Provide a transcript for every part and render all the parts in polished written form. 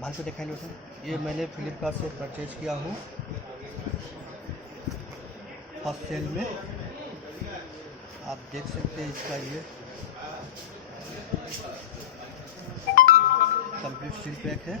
माल को दिखाई लो। ये मैंने फ्लिपकार्ट से परचेज किया हूँ फर्स्ट सेल में। आप देख सकते हैं इसका ये कंप्लीट सील पैक है।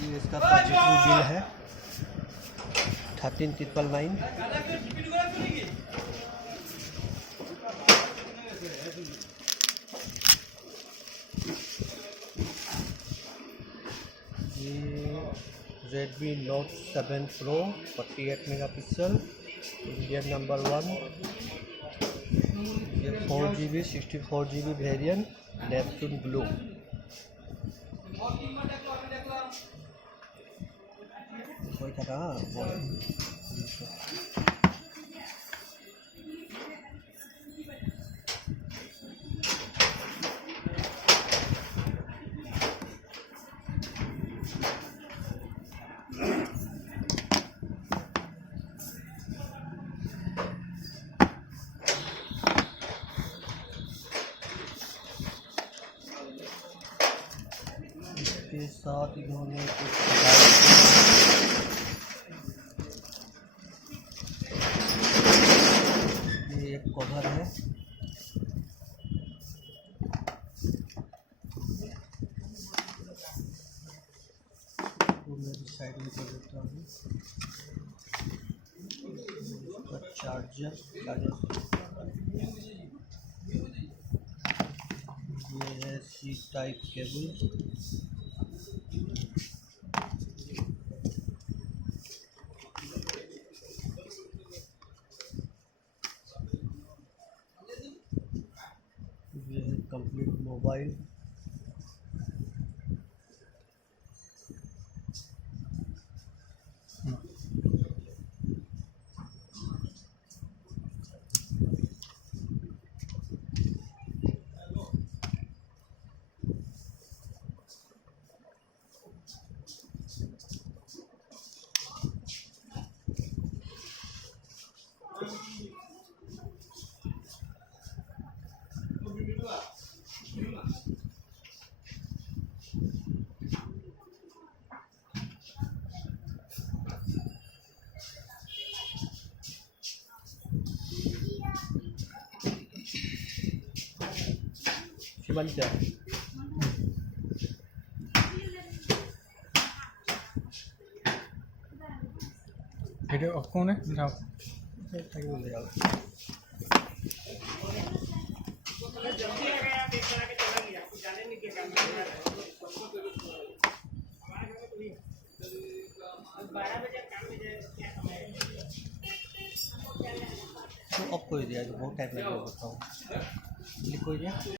ये इसका पॉजिटिव बिल है 13,999। ये Redmi Note 7 Pro 48 megapixel Indian number 1। ये 4GB 64GB वेरिएंट नेपचून ब्लू। कोई था इसके साथ इन्होंने ये एक कवर है। तो मैं इस साइड में कर देता हूँ। चार्जर ये है सी टाइप केबल। ये है कंप्लीट मोबाइल। बन क्या वीडियो कौन है दिखाओ। तो अब कोई दिया बहुत टाइम लग बताऊँ कोई दिया।